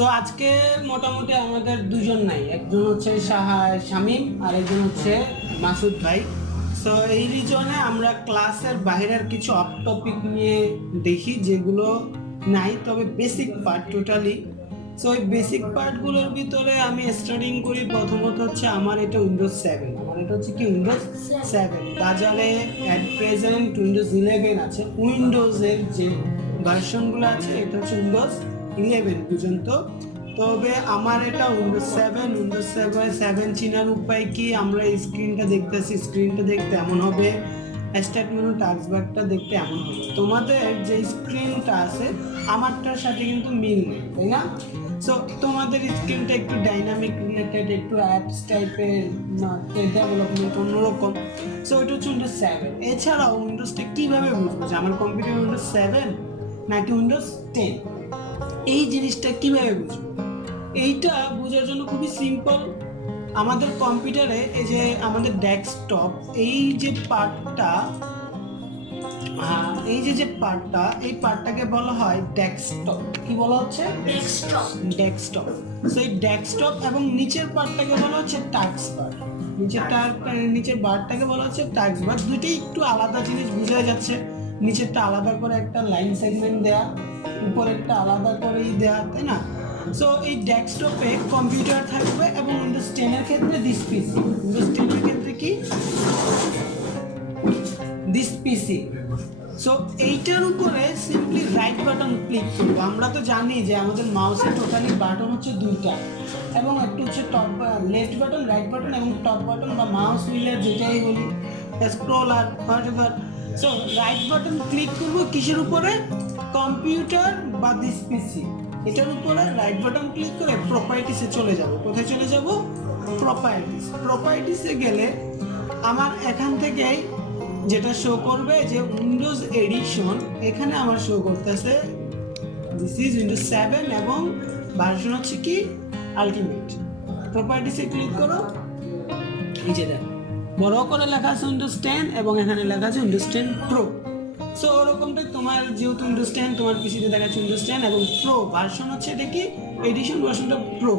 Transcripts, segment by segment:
So আজকে মোটামুটি আমাদের দুজন নাই, একজন হচ্ছে শামীম আর একজন হচ্ছে মাসুদ ভাই। সো এই রিজনে আমরা ক্লাসের বাইরের কিছু অফ টপিক নিয়ে দেখি যেগুলো নাই, তবে বেসিক পার্ট টোটালি। সো এই বেসিক পার্টগুলোর ভিতরে আমি স্টার্টিং করি। প্রথমত হচ্ছে আমার এটা উইন্ডোজ 7, আমার এটা হচ্ছে কি উইন্ডোজ 7। বাজারে অ্যাট প্রেজেন্ট উইন্ডোজ 11 আছে। উইন্ডোজের যে ভার্সনগুলো আছে এটা হচ্ছে উইন্ডোজ 11 পর্যন্ত। তবে আমার এটা উইন্ডোজ 7 চিনার উপায় কি, আমরা স্ক্রিনটা দেখতেছি, স্ক্রিনটা দেখতে এমন হবে, স্টার্ট মেনু টাস্ক বারটা দেখতে এমন হবে। তোমাদের যে স্ক্রিনটা আছে আমারটার সাথে কিন্তু মিল নেই, তাই না? সো তোমাদের স্ক্রিনটা একটু ডাইনামিক রিলেটেড, একটু অ্যাপস টাইপের, ডেভেলপমেন্ট অন্যরকম। সো এটা হচ্ছে উইন্ডোজ 7। এছাড়াও উইন্ডোজটা কীভাবে বুঝবো যে আমার কম্পিউটার উইন্ডোজ 7 নাকি উইন্ডোজ 10, এই জিনিসটা কিভাবে বুঝবো? এইটা বোঝার জন্য খুবই সিম্পল। আমাদের কম্পিউটারে এই যে আমাদের ডেস্কটপ, এই যে পার্টটা, এই পার্টটাকে বলা হয় ডেস্কটপ। কি বলা হচ্ছে? ডেস্কটপ। সেই ডেস্কটপ এবং নিচের পার্টটাকে বলা হচ্ছে টাস্ক বার। নিচের বারটাকে বলা হচ্ছে টাস্ক বার। দুইটাই একটু আলাদা জিনিস, বোঝা যাচ্ছে। নিচেরটা আলাদা করে একটা লাইন সেগমেন্ট দেয়া, উপরেরটা আলাদা করেই দেয়া, তাই না? সো এই ডেস্কটপে কম্পিউটার থাকবে এবং উইন্ডোজ 10 এর ক্ষেত্রে দিস পিসি। উইন্ডোজ 10 এর ক্ষেত্রে কি দিস পিসি। সো এইটার উপরে সিম্পলি রাইট বাটন ক্লিক করব। আমরা তো জানি যে আমাদের মাউসের টোটালি বাটন হচ্ছে দুইটা, এবং একটু হচ্ছে top left button, right button এবং টপ বাটন বা মাউস হুইলের যেটাই বলি, স্ক্রল আর whatever. So right button click করব কিসের উপরে? কম্পিউটার বা দিস পিসি, এটার উপরে রাইট বাটন ক্লিক করে প্রপার্টিসে চলে যাব। কোথায় চলে যাব? প্রপার্টিসে গেলে আমার এখান থেকেই যেটা শো করবে যে উইন্ডোজ এডিশন, এখানে আমার শো করতেছে দিস ইজ উইন্ডোজ 7 এবং ভার্সন হচ্ছে কি আলটিমেট। প্রপার্টিসে ক্লিক করো, এই যে দেখো বড় করে লেখা আছে উইন্ডোজ 10 এবং এখানে লেখা আছে উইন্ডোজ 10 প্রো। সো ওরকমটাই তোমার, যেহেতু উইন্ডোজ 10 তোমার পিসিতে দেখাচ্ছে উইন্ডোজ 10 এবং প্রো ভার্সন হচ্ছে এটা কি এডিশন, ভার্সনটা প্রো।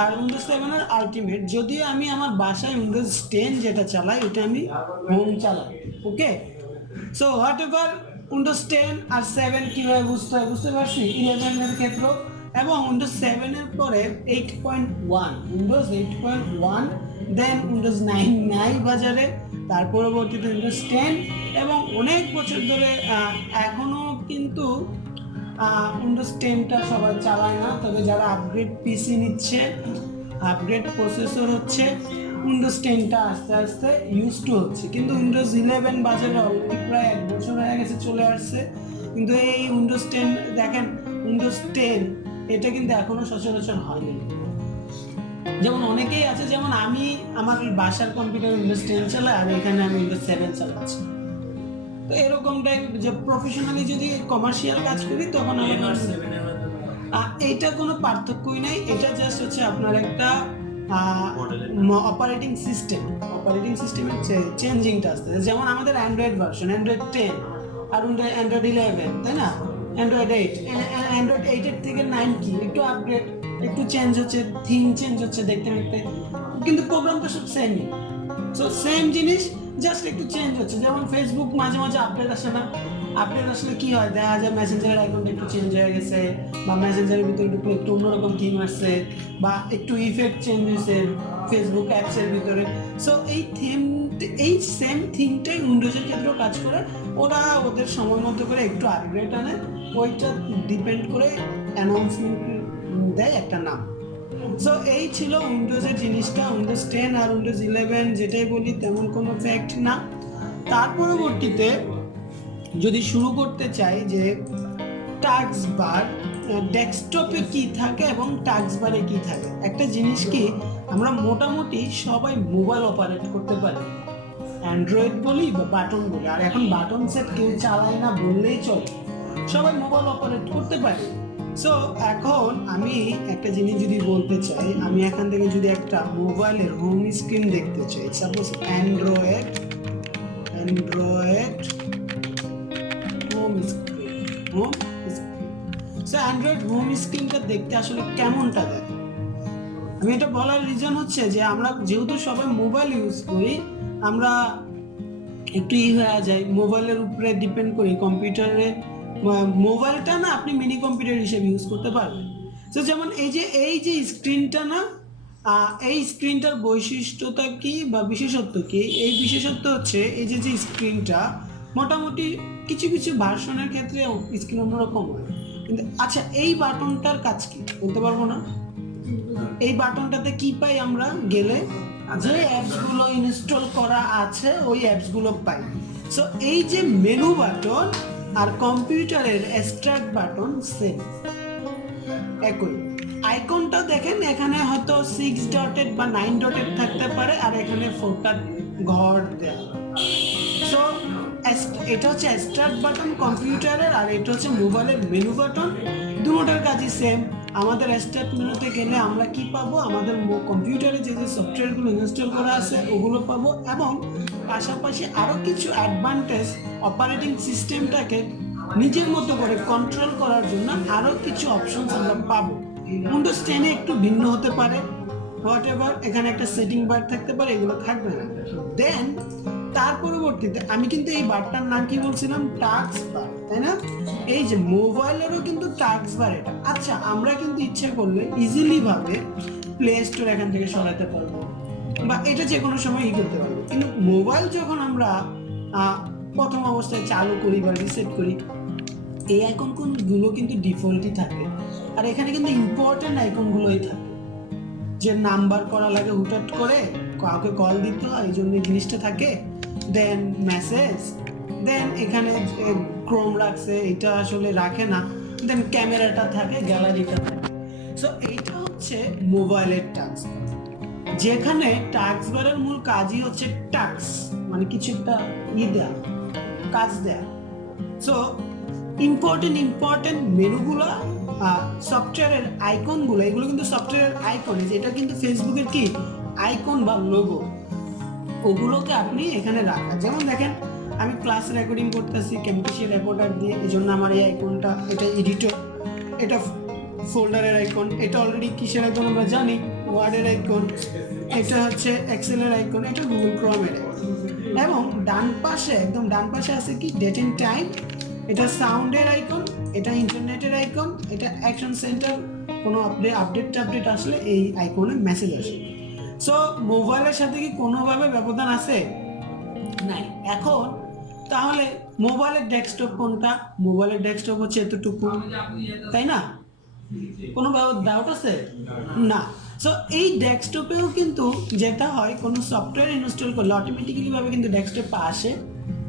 আর উইন্ডোজ 7 এর আলটিমেট। যদিও আমি আমার বাসায় উইন্ডোজ 10 যেটা চালাই ওটা আমি হোম চালাই। ওকে, সো হোয়াট এভার, উইন্ডোজ 10 আর 7 কিভাবে বুঝতে হয় বুঝতে পারছি 11 এর ক্ষেত্রে। এবং উইন্ডোজ 7 এর পরে 8.1, উইন্ডোজ 8.1, দেন উইন্ডোজ 9 নাই বাজারে, তার পরবর্তীতে উইন্ডোজ 10, এবং অনেক বছর ধরে এখনো কিন্তু উইন্ডোজ 10টা সবাই চালায় না। তবে যারা আপগ্রেড পিসি নিচ্ছে, আপগ্রেড প্রসেসর হচ্ছে, উইন্ডোজ 10টা আস্তে আস্তে ইউজ টু হচ্ছে। কিন্তু উইন্ডোজ 11 বাজারে অলরেডি প্রায় 1 বছর হয়ে গেছে চলে আসছে। কিন্তু এই উইন্ডোজ 10 দেখেন, উইন্ডোজ 10 এটা কিন্তু এখনো সচরাচর হয়নি। যেমন অনেকেই আছে, যেমন আমি আমার বাসার কম্পিউটার উইন্ডোজ 10 চালাই আর এখানে আমি উইন্ডোজ 7 চালাচ্ছি। তো এরকম টাইপ যে প্রফেশনালি যদি কমার্শিয়াল কাজ করি তখন এইটা কোনো পার্থক্যই নাই। এটা জাস্ট হচ্ছে আপনার একটা অপারেটিং সিস্টেমের চেঞ্জিংটা আসতে। যেমন আমাদের অ্যান্ড্রয়েড ভার্সন অ্যান্ড্রয়েড 10 আর অ্যান্ড্রয়েড 11, তাই না? অ্যান্ড্রয়েড 8 এর থেকে 9 কি একটু আপগ্রেড, একটু চেঞ্জ হচ্ছে, থিম চেঞ্জ হচ্ছে দেখতে দেখতে, কিন্তু প্রোগ্রামটা সব সেমই। সো সেম জিনিস, জাস্ট একটু চেঞ্জ হচ্ছে। যেমন ফেসবুক মাঝে মাঝে আপডেট আসে না? আপডেট আসলে কি হয়, দেখা যায় মেসেঞ্জারের আইকনটা একটু চেঞ্জ হয়ে গেছে, বা মেসেঞ্জারের ভিতরে ঢুকলে একটু অন্যরকম থিম আসছে, বা একটু ইফেক্ট চেঞ্জ হয়েছে ফেসবুক অ্যাপসের ভিতরে। সো এই সেম থিমটাই উইন্ডোজের ক্ষেত্রেও কাজ করে। ওরা ওদের সময় মতো করে একটু আপগ্রেড আনে, ওইটা ডিপেন্ড করে অ্যানাউন্সমেন্ট দেয় একটা নাম। সো এই ছিল উইন্ডোজের জিনিসটা। উইন্ডোজ 10 আর উইন্ডোজ 11 যেটাই বলি তেমন কোনো ফ্যাক্ট না। তার পরবর্তীতে যদি শুরু করতে চাই যে টাস্ক বার, ডেস্কটপে কি থাকে এবং টাস্ক বারে কি থাকে, একটা জিনিস কি আমরা মোটামুটি সবাই মোবাইল অপারেট করতে পারি, অ্যান্ড্রয়েড বলি বা বাটন বলি। আর এখন বাটন সেট কেউ চালায় না বললেই চলে, সবাই মোবাইল অপারেট করতে পারে। সো এখন আমি একটা জিনিস যদি বলতে চাই, আমি এখান থেকে যদি একটা মোবাইলের হোম স্ক্রিন দেখতে চাই, suppose Android home screen, so Android home স্ক্রিনটা দেখতে আসলে কেমনটা দেখে, আমি এটা বলার রিজন হচ্ছে যে আমরা যেহেতু সবাই মোবাইল ইউজ করি, আমরা একটু হয়ে যায়, মোবাইলের উপরে ডিপেন্ড করি, কম্পিউটারে মোবাইলটা না আপনি মিনি কম্পিউটার হিসেবে ইউজ করতে পারবেন। তো যেমন এই যে স্ক্রিনটা না, এই স্ক্রিনটার বৈশিষ্ট্যটা কি বা বিশেষত্ব কি, এই বিশেষত্ব হচ্ছে এই যে স্ক্রিনটা মোটামুটি কিছু কিছু ভার্সনের ক্ষেত্রে স্ক্রিন অন্যরকম হয়, কিন্তু আচ্ছা এই বাটনটার কাজ কি বলতে পারবো না। এই বাটনটাতে কি পাই আমরা গেলে, যে অ্যাপসগুলো ইনস্টল করা আছে ওই অ্যাপসগুলো পাই। সো এই যে মেনু বাটন আর কম্পিউটারের স্টার্ট বাটন সেম, একই। আইকনটা দেখেন, এখানে হয়তো 6 ডটেড বা 9 ডটেড থাকতে পারে, আর এখানে 4টা ঘর দেওয়া। সো এটা হচ্ছে স্টার্ট বাটন কম্পিউটারের, আর এটা হচ্ছে মোবাইলের মেনু বাটন। দুটোটার কাজই সেম। আমাদের স্টার্ট মেনুতে গেলে আমরা কি পাবো, আমাদের কম্পিউটারে যে সফটওয়্যারগুলো ইনস্টল করা আছে ওগুলো পাবো, এবং পাশাপাশি আরও কিছু অ্যাডভান্টেজ অপারেটিং সিস্টেমটাকে নিজের মতো করে কন্ট্রোল করার জন্য আরও কিছু অপশনস আমরা পাবো। উইন্ডোজ 10-এ একটু ভিন্ন হতে পারে, হোয়াট এভার, এখানে একটা সেটিং বার থাকতে পারে, এগুলো থাকবে না। দেন তার পরবর্তীতে আমি কিন্তু এই বারটার নাম কি বলছিলাম, টাস্ক বার, তাই না? এই যে মোবাইলেরও কিন্তু টাস্ক বার এটা। আচ্ছা আমরা কিন্তু ইচ্ছে করলে ইজিলি ভাবে প্লে স্টোর এখান থেকে সরাতে পারবো, বা এটা যে কোনো সময় করতে পারবো, কিন্তু মোবাইল যখন আমরা প্রথম অবস্থায় চালু করি বা রিসেট করি, এই আইকনগুলো কিন্তু ডিফল্টই থাকে, আর এখানে কিন্তু ইম্পর্টেন্ট আইকনগুলোই থাকে, যে নাম্বার করা লাগে হুটহাট করে, কাউকে কল দিতে হয় এই জন্য জিনিসটা থাকে। দেন মেসেজ, দেন এখানে ক্রোম রাখছে, এটা আসলে রাখে না। দেন ক্যামেরাটা থাকে, গ্যালারিটা থাকে। সো এইটা হচ্ছে মোবাইলের টাস্ক, যেখানে টাস্ক বারের মূল কাজই হচ্ছে টাস্ক, মানে কিছু একটা দেয়া, কাজ দেয়া। সো ইম্পর্টেন্ট মেনুগুলো, সফটওয়্যারের আইকনগুলো, এগুলো কিন্তু সফটওয়্যারের আইকন, এটা কিন্তু ফেসবুকের কি আইকন বা লোগো, ওগুলোকে আপনি এখানে রাখা। যেমন দেখেন আমি ক্লাস রেকর্ডিং করতেছি ক্যামকেশিয়া রেকর্ডার দিয়ে, এই জন্য আমার এই আইকনটা, এটা এডিটর, এটা ফোল্ডারের আইকন, এটা অলরেডি কিসের আইকন আমরা জানি, ওয়ার্ডের আইকন, এটা হচ্ছে এক্সেলের আইকন, এটা গুগল ক্রোমের আইকন। এবং ডান পাশে, একদম ডান পাশে আছে কি ডেট এন্ড টাইম, এটা সাউন্ডের আইকন, এটা ইন্টারনেটের আইকন, এটা অ্যাকশন সেন্টার, কোনো আপডেট আসলে এই আইকনে মেসেজ আসে। সো মোবাইলের সাথে কি কোনোভাবে ব্যবধান আছে? নাই। এখন তাহলে মোবাইলের ডেস্কটপ কোনটা? মোবাইলের ডেস্কটপ হচ্ছে এতটুকু, তাই না? কোনো ডাউট আছে? না। সো এই ডেস্কটপেও কিন্তু যেটা হয়, কোনো সফটওয়্যার ইনস্টল করলে অটোমেটিক্যালি ভাবে কিন্তু ডেস্কটপ আসে,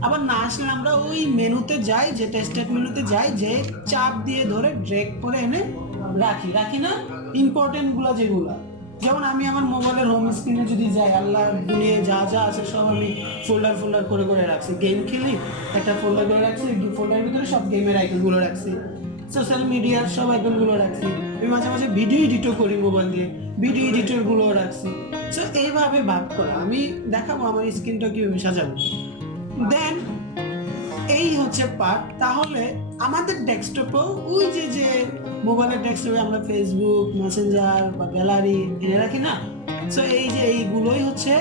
আবার না আসলে আমরা ওই মেনুতে যাই, যে স্টার্ট মেনুতে যাই, যে চাপ দিয়ে ধরে ড্র্যাগ করে এনে রাখি না ইম্পর্টেন্টগুলো যেগুলো। যেমন আমি আমার মোবাইলের হোম স্ক্রিনে যদি যাই, আল্লাহর দুনিয়ায় যা যা আছে সব আমি ফোল্ডার করে রাখছি। গেম খেলি একটা ফোল্ডার করে রাখছি, ফোল্ডারের ভিতরে সব গেমের আইকনগুলো রাখছি, সোশ্যাল মিডিয়ার সব আইকনগুলো রাখছি। আমি মাঝে মাঝে ভিডিও এডিটও করি মোবাইল দিয়ে, ভিডিও এডিটরগুলো রাখছি। সো এইভাবে ভাগ করা, আমি দেখাবো আমার স্ক্রিনটা কীভাবে সাজাবো। দেন এই হচ্ছে পার্ট। তাহলে আমাদের ডেস্কটপেও ওই যে মোবাইলের ডেস্কটপে আমরা ফেসবুক, মেসেঞ্জার বা গ্যালারি এনে রাখি না, সো এই যে এইগুলোই হচ্ছে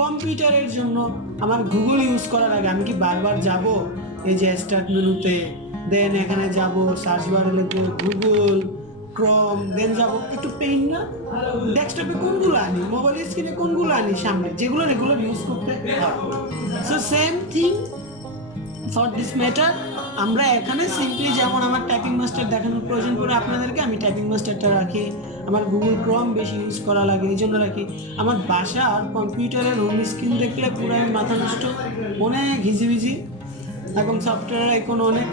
কম্পিউটারের জন্য। আমার গুগল ইউজ করার আগে আমি কি বারবার যাব এই যে স্টার্ট মেনুতে, দেন এখানে যাব সার্চ বারে লিখবো গুগল ক্রোম, দেন যাব, একটু পেইন না? ডেস্কটপে কোনগুলো আনি, মোবাইল স্ক্রিনে কোনগুলো আনি সামনে, যেগুলো রেগুলার ইউজ করতে হয়। So same thing for this matter, আমরা এখানে সিম্পলি যেমন আমার টাইপিং মাস্টার দেখানোর প্রয়োজন পড়ে আপনাদেরকে, আমি টাইপিং মাস্টারটা রাখি। আমার গুগল ক্রোম বেশি ইউজ করা লাগে এই জন্য রাখি। আমার বাসার কম্পিউটারের হোম স্ক্রিন দেখলে পুরো মাথা নষ্ট, অনেক হিজিবিজি, এবং সফটওয়্যার আইকন অনেক।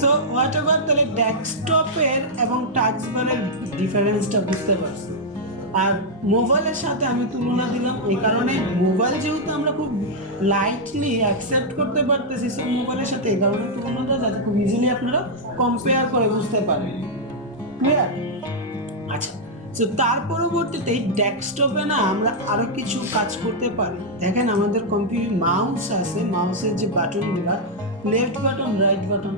সো হোয়াট এভার, তাহলে ডেস্কটপের এবং টাচবারের ডিফারেন্সটা বুঝতে পারছি। আর মোবাইলের সাথে আমি তুলনা দিলাম এই কারণে, মোবাইল যেহেতু আমরা খুব লাইটলি অ্যাকসেপ্ট করতে পারতেছি, সো মোবাইলের সাথে এই কারণে তুলনাটা, যাতে খুব ইজিলি আপনারা কম্পেয়ার করে বুঝতে পারেন। ক্লিয়ার? আচ্ছা, তো তার পরবর্তীতে এই ডেস্কটপে না আমরা আরো কিছু কাজ করতে পারি। দেখেন আমাদের কম্পিউটার মাউস আছে, মাউসের যে বাটনগুলো, left button right button,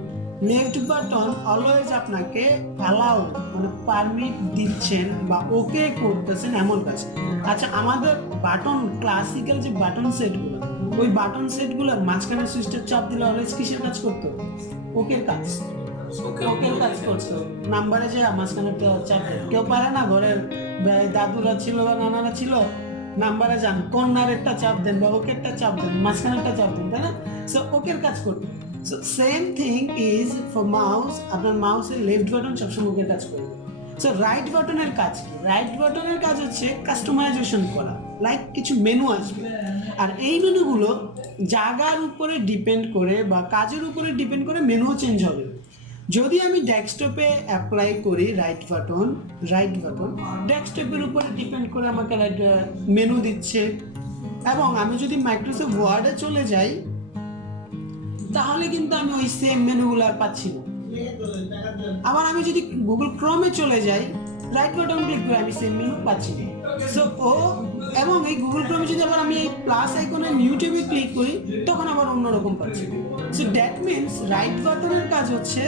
left button always আপনাকে অ্যালাউ মানে পারমিট দিচ্ছেন বা ওকে করতেছেন এমন কাজ। আচ্ছা, আমাদের বাটন ক্লাসিক্যাল যে বাটন সেটগুলো, ওই বাটন সেটগুলোর মাঝখানে সুইচটা চাপ দিলে অলওয়েজ কিসের কাজ করতো? ওকের কাজ, ওকের কাজ করতো। নাম্বারে যে মাঝখানে চাপ দেয়, কেউ পারে না, ঘরের দাদুরা ছিল বা নানারা ছিল, নাম্বারে যান কর্নারেরটা চাপ দেন বা ওকেরটা চাপ দেন, মাঝখানেরটা চাপ দেন, তাই না? সো ওকের কাজ করবে। So same thing is for mouse, আপনার মাউসের লেফট বাটন সবসময় ওকের কাজ করবে। সো রাইট বাটনের কাজ কি? রাইট বাটনের কাজ হচ্ছে কাস্টমাইজেশন করা, লাইক কিছু মেনু আসবে, আর এই মেনুগুলো জায়গার উপরে ডিপেন্ড করে বা কাজের উপরে ডিপেন্ড করে মেনুও চেঞ্জ হবে। যদি আমি ডেস্কটপে অ্যাপ্লাই করি রাইট বাটন ডেস্কটপের উপরে ডিপেন্ড করে আমাকে রাইট মেনু দিচ্ছে। এবং আমি যদি মাইক্রোসফট ওয়ার্ডে চলে যাই তাহলে কিন্তু আমি ওই সেম মেনুগুলো আর পাচ্ছি না। আবার আমি যদি গুগল ক্রোমে চলে যাই, রাইট বাটন ক্লিক করে আমি সেম মেনু পাচ্ছি না। সো এবং এই গুগল ক্রোমে যদি আবার আমি এই প্লাস আইকনে নিউ ট্যাবে ক্লিক করি তখন আবার অন্যরকম পাচ্ছি। সো দ্যাট মিনস রাইট বাটনের কাজ হচ্ছে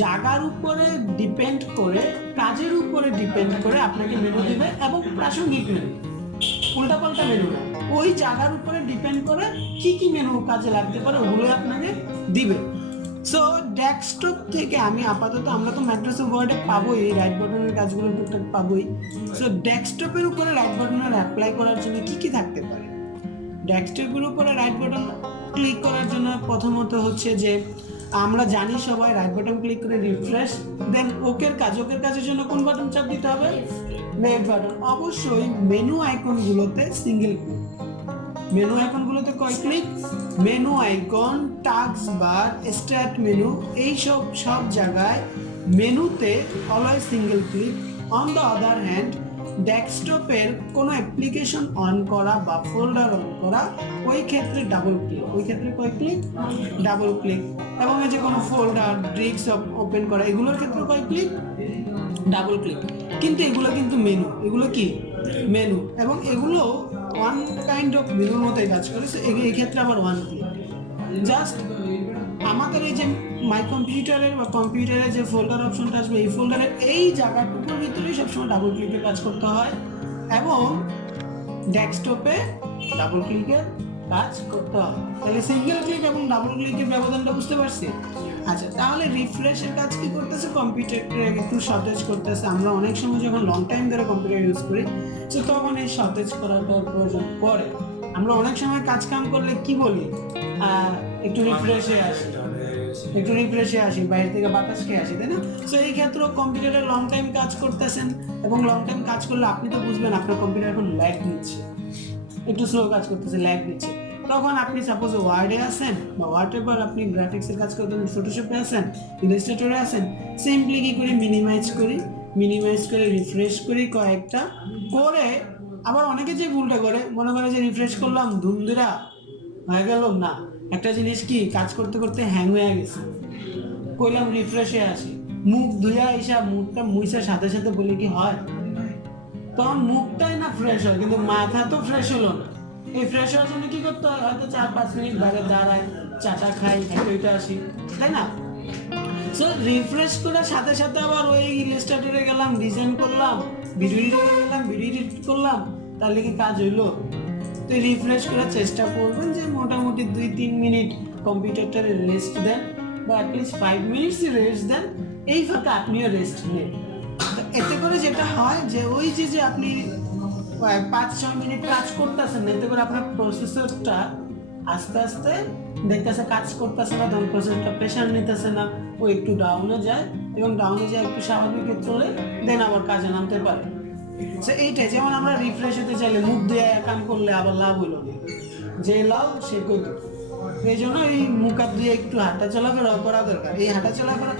জায়গার উপরে ডিপেন্ড করে, কাজের উপরে ডিপেন্ড করে আপনাকে মেনু দিবে, এবং প্রাসঙ্গিক মেনু, উল্টাপাল্টা মেনু না, ওই জায়গার উপরে ডিপেন্ড করে কি কি মেনু কাজে লাগতে পারে ওগুলো আপনাকে দিবে। সো ডেস্কটপ থেকে আমি আপাতত, আমরা তো মাইক্রোসফট ওয়ার্ডে পাবোই এই রাইট বাটনের কাজগুলো টুকটাক পাবোই। সো ডেস্কটপের উপরে রাইট বাটনের অ্যাপ্লাই করার জন্য কি কি থাকতে পারে? ডেস্কটপের উপরে রাইট বাটন ক্লিক করার জন্য প্রথমত হচ্ছে যে আমরা জানি সবাই রাইট বাটন ক্লিক করে রিফ্রেশ, দেন ওকের কাজের জন্য কোন বাটন চাপ দিতে হবে? Left button. অবশ্যই মেনু আইকনগুলোতে সিঙ্গেল ক্লিক, মেনু আইকনগুলোতে কয় ক্লিক? মেনু আইকন, টাস্ক বার, স্টার্ট মেনু, এই সব জায়গায় মেনুতে always single click. On the other hand ডেস্কটপের কোনো অ্যাপ্লিকেশন অন করা বা ফোল্ডার অন করা, ওই ক্ষেত্রে ডাবল ক্লিক, ওই ক্ষেত্রে কয় ক্লিক? Double click. এবং এই যে কোনো ফোল্ডার ড্রিক্স ওপেন করা, এগুলোর ক্ষেত্রে কয় ক্লিক? Double click. কিন্তু এগুলো কিন্তু মেনু, এগুলো কি মেনু, এবং এগুলো ওয়ান কাইন্ড অফ মেনুর মতোই কাজ করে। এই ক্ষেত্রে আবার ওয়ান ক্লিক। জাস্ট আমাদের এই যে মাই কম্পিউটারের বা কম্পিউটারের যে ফোল্ডার অপশনটা আসবে, এই ফোল্ডারের এই জায়গাটুকুর ভিতরেই সবসময় ডাবল ক্লিকে কাজ করতে হয়, এবং ডেস্কটপে ডাবল ক্লিকের কাজ করতে হয়। তাহলে সিঙ্গেল ক্লিক এবং ডাবল ক্লিকের ব্যবধানটা বুঝতে পারছি। আচ্ছা, তাহলে রিফ্রেশের কাজ কি করতেছে? কম্পিউটারটা একটু সতেজ করতেছে। আমরা অনেক সময় যখন লং টাইম ধরে কম্পিউটার ইউজ করি তো তখন এই সতেজ করাটার প্রয়োজন পড়ে। আমরা অনেক সময় কাজ কাম করলে কি বলি? একটু রিফ্রেশে আসি, বাইরে থেকে বাতাস খেয়ে আসি, তাই না? সো এই ক্ষেত্রে কম্পিউটারে লং টাইম কাজ করতেছেন, এবং লং টাইম কাজ করলে আপনি তো বুঝবেন আপনার কম্পিউটার এখন ল্যাগ নিচ্ছে, একটু স্লো কাজ করতেছে, ল্যাগ নিচ্ছে। তখন আপনি সাপোজ ওয়ার্ডে আছেন বা হোয়াটএভার আপনি গ্রাফিক্সের কাজ করতেন, ফটোশপে আছেন, ইলাস্ট্রেটরে আছেন, সিম্পলি কি করি? মিনিমাইজ করে রিফ্রেশ করি কয়েকটা করে। আবার অনেকে যে ভুলটা করে, মনে করে যে রিফ্রেশ করলাম ধুমধুরা হয়ে গেল, না, একটা জিনিস কি কাজ করতে করতে হ্যাং হয়ে গেছে, কইলাম রিফ্রেশে আসি, মুখ ধুইয়া এসা মুখটা মুইসার সাথে সাথে বলি কি হয়? তখন মুখটাই না ফ্রেশ হয়, কিন্তু মাথা তো ফ্রেশ হলো না। এই ফ্রেশ হওয়ার জন্য কি করতে হয়? হয়তো 4-5 মিনিট বাইরে দাঁড়ায়, চাটা খাই, হেঁটে আসি, তাই না? সো রিফ্রেশ করার সাথে সাথে আবার ওই ইলাস্ট্রেটরে গেলাম, ডিজাইন করলাম, ভিডিও এডিট করলাম, তাহলে কি কাজ হইলো? তো রিফ্রেশ করার চেষ্টা করবেন যে মোটামুটি 2-3 মিনিট কম্পিউটারটারে রেস্ট দেন, বা অ্যাটলিস্ট 5 মিনিটস রেস্ট দেন, এই ফাঁকে আপনিও রেস্ট নেন। তো এতে করে যেটা হয় যে ওই যে আপনি 5-6 মিনিট কাজ করতেছেন, এতে করে আপনার প্রসেসরটা আস্তে আস্তে দেখতেছে কাজ করতেছে না, তখন প্রসেসরটা প্রেশার নিতেছে না, ও একটু ডাউনে যায়, এবং ডাউনে যায় একটু স্বাভাবিক চলে, দেন আবার কাজে নামতে পারে। সো এইটাই, যেমন আমরা রিফ্রেশ হতে চাইলে মুখ দিয়ে কাম করলে আবার লাভ হইল না, যে লাভ সে কত। এই জন্য এই মুখ হাত দিয়ে একটু হাঁটা চলাফেরা করা দরকার। এই হাঁটা চলাফেরা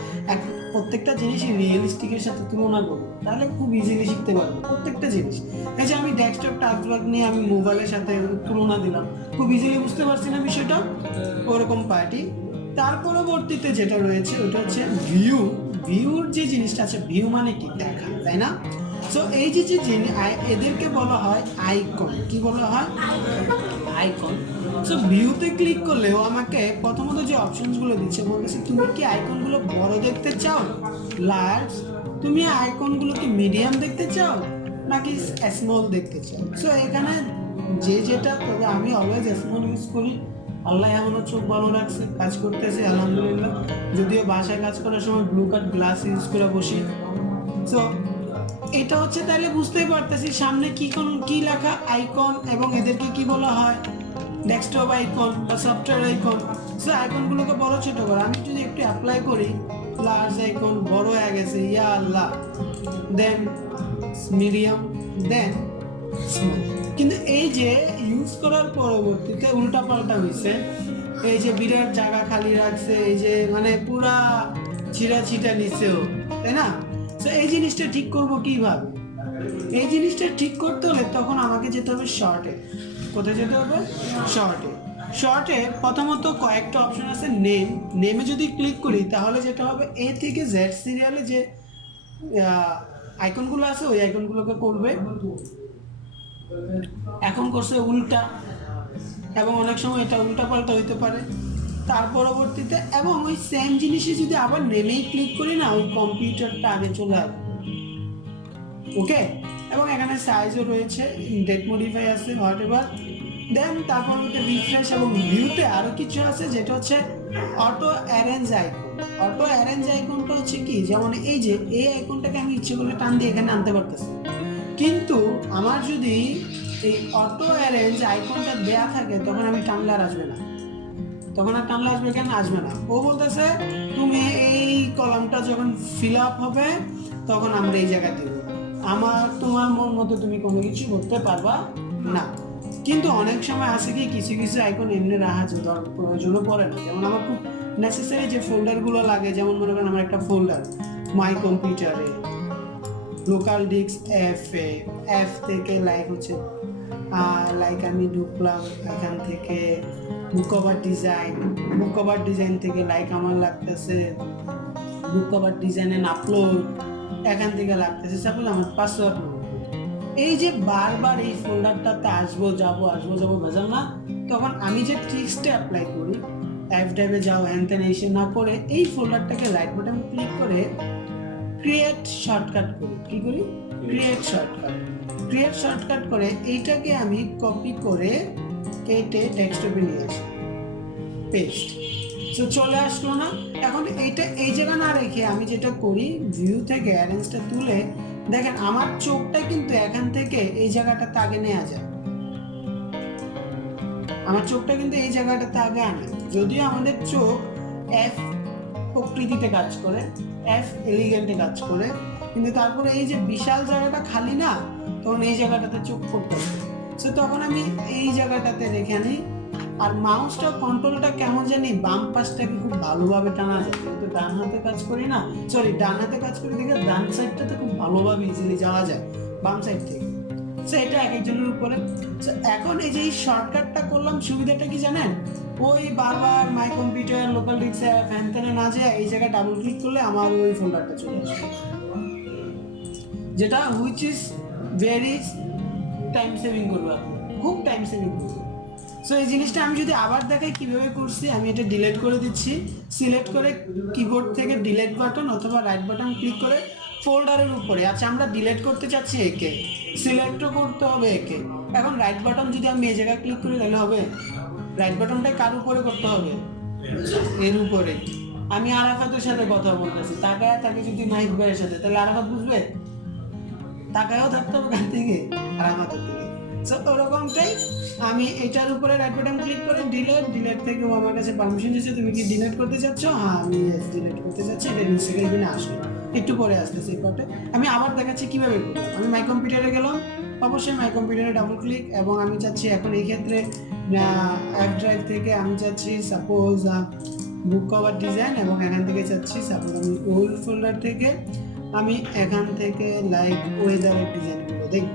প্রত্যেকটা জিনিসই রিয়েলিস্টিকের সাথে তুলনা করবো, তাহলে খুব ইজিলি শিখতে পারবো প্রত্যেকটা জিনিস। এই যে আমি ডেস্কটপ টাস্কবার নিয়ে আমি মোবাইলের সাথে তুলনা দিলাম, খুব ইজিলি বুঝতে পারছি না বিষয়টা, ওরকম পার্টি। তার পরবর্তীতে যেটা রয়েছে ওটা হচ্ছে ভিউর যে জিনিসটা আছে, ভিউ মানে কি? দেখা, তাই না? সো এই যে এদেরকে বলা হয় আইকন। কি বলা হয়? আইকন। সো ভিউতে ক্লিক করলেও আমাকে প্রথমত যে অপশনসগুলো দিচ্ছে, বলতেছে তুমি কি আইকনগুলো বড় দেখতে চাও, লার্জ, তুমি আইকনগুলো কি মিডিয়াম দেখতে চাও, নাকি স্মল দেখতে চাও। সো এখানে যে যেটা, তবে আমি অলওয়েজ স্মল ইউজ করি। আল্লাহ এমনও চোখ ভালো রাখছে, কাজ করতেছে আলহামদুলিল্লাহ। যদিও বাসায় কাজ করার সময় ব্লু কাট গ্লাস ইউজ করে বসি। সো এটা হচ্ছে, তাহলে বুঝতেই পারতেছি সামনে কি লেখা, আইকন, এবং এদেরকে কি বলা হয়, ডেস্কটপ আইকন বা সফটওয়্যার আইকন। সো আইকনগুলোকে বড় ছোট করো। আমি যদি একটু অ্যাপ্লাই করি, লার্জ আইকন বড় হয়ে গেছে, ইয়া আল্লাহ, দেন মিডিয়াম, দেন স্মল। কিন্তু এই যে ইউজ করার পরবর্তীতে উল্টা পাল্টা হয়েছে, এই যে বিরাট জায়গা খালি রাখছে, এই যে মানে পুরা ছিটা নিচেও, তাই না? তো এই জিনিসটা ঠিক করব কিভাবে? এই জিনিসটা ঠিক করতে হলে তখন আমাকে যেতে হবে শর্টে। কোথায় যেতে হবে? শর্টে। শর্টে প্রথমত কয়েকটা অপশন আছে। নেমে যদি ক্লিক করি তাহলে যেটা হবে, এ থেকে জেড সিরিয়ালে যে আইকনগুলো আছে ওই আইকনগুলোকে করবে। এখন করছে উল্টা, এবং অনেক সময় এটা উল্টা পাল্টা হইতে পারে। তার পরবর্তীতে এবং ওই সেম জিনিসে যদি আবার নেমেই ক্লিক করি না, ওই কম্পিউটারটা আগে চলে আসবে। ওকে, এবং এখানে সাইজও রয়েছে, ডেট মডিফাই আছে, হোয়াট এভার। দেন তারপর রিফ্রেশ এবং ভিউতে আরো কিছু আছে, যেটা হচ্ছে auto arrange icon. Auto arrange আইকনটা হচ্ছে কি, যেমন এই যে এই আইকনটাকে আমি ইচ্ছে করলে টান দিয়ে এখানে আনতে পারতেছি, কিন্তু আমার যদি এই অটো অ্যারেঞ্জ আইকনটা দেয়া থাকে তখন আমি টানলে আর আসবে না। তখন আর টানলে আসবে কেন? আসবে না। ও বলতেছে তুমি এই কলামটা যখন ফিল আপ হবে তখন আমরা এই জায়গায় দেবো। তোমার মন মতো তুমি কোনো কিছু করতে পারবা না। কিন্তু অনেক সময় আছে কি, কিছু কিছু আইকন এমনি রাখা প্রয়োজনও পড়ে না। যেমন আমার খুব নেসেসারি যে ফোল্ডারগুলো লাগে, যেমন মনে করেন আমার একটা ফোল্ডার মাই কম্পিউটারে, লোকাল ডিস্ক এফ থেকে লাইক হচ্ছে লাইক আমি ঢুকলাম এখান থেকে বুক কভার ডিজাইন থেকে লাইক আমার লাগতেছে book cover design and upload, এখান থেকে লাগতেছে সাপোজ আমার পাসওয়ার্ড। এই যে বারবার এই ফোল্ডারটাতে আসবো যাবো ভেজাল না, তখন আমি যে ট্রিক্সটা অ্যাপ্লাই করি, এফ ড্রাইভে যাও হ্যান ত্যান এসে না করে এই ফোল্ডারটাকে রাইট বাটন ক্লিক করে ক্রিয়েট শর্টকাট করি। কি করি? ক্রিয়েট শর্টকাট করে এইটাকে আমি কপি করে কেটে ডেস্কটপে নিয়ে আসি, পেস্ট। তো চলে আসলো না? এখন এইটা এই জায়গা না রেখে আমি যেটা করি, ভিউ থেকে অ্যারেঞ্জটা তুলে দেখেন আমার চোখটা কিন্তু এখান থেকে এই জায়গাটাতে আগে নেওয়া যায়। আমার চোখটা কিন্তু এই জায়গাটাতে আগে আনে। যদিও আমাদের চোখ এফ প্রকৃতিতে কাজ করে, এফ এলিগেন্টে কাজ করে, কিন্তু তারপরে এই যে বিশাল জায়গাটা খালি না, তখন এই জায়গাটাতে চোখ পড়তে হবে। সো তখন আমি এই জায়গাটাতে রেখে আনি। আর মাউসটা কন্ট্রোলটা কেমন জানি বাম পাশটাকে খুব ভালোভাবে টানা যায়, কিন্তু ডান হাতে কাজ করি না, ডান হাতে কাজ করি দেখে ডান সাইডটাতে খুব ভালোভাবে ইজিলি যাওয়া যায় বাম সাইড থেকে। সো এটা এক একজনের উপরে। এখন এই যে এই শর্টকাটটা করলাম, সুবিধাটা কি জানেন? ওই বারবার মাই কম্পিউটার, লোকাল ডিস্ক ফ্যান ত্যানে না যায়, এই জায়গায় ডাবল ক্লিক করলে আমার ওই ফোল্ডারটা চলে আসবে, যেটা which is very time saving করবে, আপনি খুব টাইম সেভিং করবে। সো এই জিনিসটা আমি যদি আবার দেখাই কিভাবে করছি, আমি এটা ডিলিট করে দিচ্ছি। সিলেক্ট করে কিবোর্ড থেকে ডিলিট বাটন অথবা রাইট বাটন ক্লিক করে ফোল্ডারের উপরে, আচ্ছা আমরা ডিলিট করতে চাচ্ছি একে, সিলেক্টও করতে হবে একে। এখন রাইট বাটন যদি আমি এই জায়গায় ক্লিক করি তাহলে হবে? রাইট বাটনটা কার উপরে করতে হবে? এর উপরে। আমি আরাফাতের সাথে কথা বলতেছি, তাকে যদি মাহিক ভাইয়ের সাথে, তাহলে আরাফাত বুঝবে? তাকায়ও থাকতে হবে কার থেকে? আরাফাতের থেকে। সো ওরকমটাই আমি এটার উপরে রাইট বাটন ক্লিক করে ডিলিট থেকে ও আমার কাছে পারমিশন দিয়েছে, তুমি কি ডিলিট করতে চাচ্ছ? হ্যাঁ আমি ডিলিট করতে চাচ্ছি। এটা সেকেন্ড দিনে আসবে, একটু পরে আসতেছে এই পার্টে। আমি আবার দেখাচ্ছি কিভাবে করব। আমি মাই কম্পিউটারে গেলাম, অবশ্যই মাই কম্পিউটারে ডাবল ক্লিক, এবং আমি চাচ্ছি এখন এই ক্ষেত্রে অ্যাপ ড্রাইভ থেকে আমি চাচ্ছি সাপোজ বুক কভার ডিজাইন, এবং এখান থেকে চাচ্ছি সাপোজ আমি ওল্ড ফোল্ডার থেকে আমি এখান থেকে লাইক ওয়েদারের ডিজাইনগুলো দেখব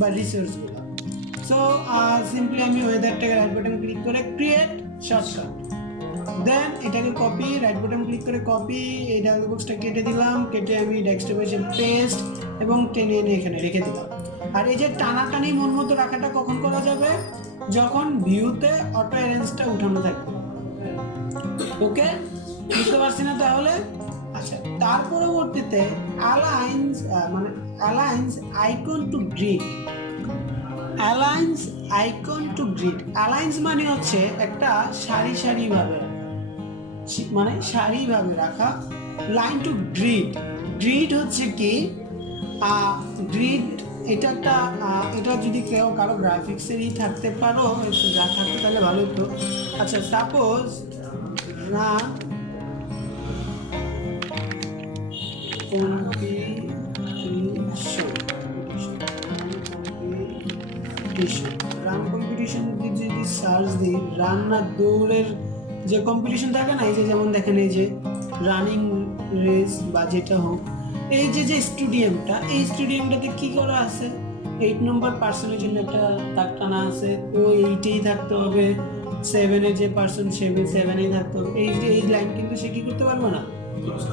বা রিসোর্সগুলো। সো সিম্পলি আমি ওয়েদারটাকে রাইট বাটন ক্লিক করে ক্রিয়েট শর্টকাট, দেন এটাকে কপি, রাইট বাটন ক্লিক করে কপি, এই ডায়লগ বক্সটা কেটে দিলাম, কেটে আমি ডেস্কটপে এসে পেস্ট এবং টেনে এনে এখানে রেখে দিলাম। আর এই যে টানাটানি মন মতো রাখাটা কখন করা যাবে, যখন ভিউতে অটো অ্যারেঞ্জটা উঠানো থাকবে। ওকে, বুঝতে পারছি না তাহলে? আচ্ছা, তার পরবর্তীতে অ্যালাইন্স মানে aligns icon to grid. Aligns icon to grid, aligns মানে হচ্ছে একটা সারি সারি ভাবে মানে সারিভাবে রাখা। লাইন টু গ্রিড, গ্রিড হচ্ছে কি গ্রিড এটা একটা এটা যদি কেউ কারো গ্রাফিক্সেরই থাকতে পারো, একটু যা থাকতে তাহলে ভালো হতো। আচ্ছা, সাপোজ রান রান কম্পিটিশন যদি সার্চ দিই, রান না দৌড়ের যে কম্পিটিশন থাকে না, এই যে যেমন দেখেন এই যে রানিং রেস বা যেটা হোক, এই যে যে স্টেডিয়ামটা, এই স্টেডিয়ামটাতে কি করা আছে, 8 নম্বর পার্সনের জন্য একটা দাগ টানা আছে, ও 8এই থাকতে হবে, 7-এর যে পার্সন 7-এই থাকতে হবে। এই যে এই লাইন কিন্তু সে কি করতে পারবে না,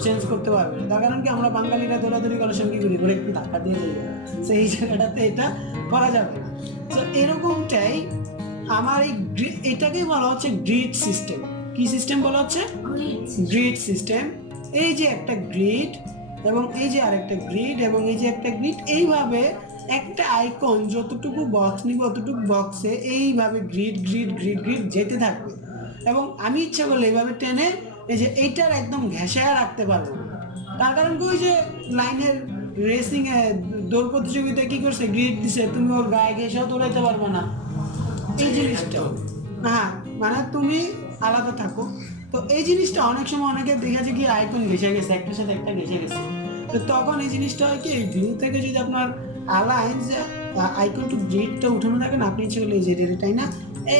চেঞ্জ করতে পারবে না। তার কারণ কি, আমরা বাঙালিরা দৌড়াদৌড়ি করার সময় কি করি, করে একটু ধাক্কা দিয়ে যাই, সেই জায়গাটাতে এটা করা যাবে না। তো এরকমটাই আমার এই এটাকেই বলা হচ্ছে গ্রিড সিস্টেম। কি সিস্টেম বলা হচ্ছে? Grid system. এই যে একটা গ্রিড এবং এই যে আরেকটা গ্রিড এবং এই যে একটা গ্রিড, এইভাবে একটা আইকন যতটুকু বক্স নিব অতটুকু বক্সে এইভাবে গ্রিড গ্রিড গ্রিড গ্রিড যেতে থাকবে। এবং আমি ইচ্ছা করলে এইভাবে টেনে এই যে এইটার একদম ঘেঁষায় রাখতে পারবো। তার কারণ কি, ওই যে লাইনের রেসিং এ দৌড় প্রতিযোগিতায় কি করছে, গ্রিড দিছে, তুমি ওর গায়ে ঘেঁষেও দৌড়াইতে পারবে না। এই জিনিসটা হ্যাঁ, মানে তুমি আলাদা থাকো। তো এই জিনিসটা অনেক সময় অনেকে দেখেছে কি আইকন ঘেঁষে গেছে, একটার সাথে একটা ঘেঁষে গেছে। তো তখন এই জিনিসটা হয় কি, এই ভিউ থেকে যদি আপনার অ্যালাইন্স আইকন টু গ্রিডটা উঠানো থাকে না, আপনি ইচ্ছে করলে এই যে এটাই না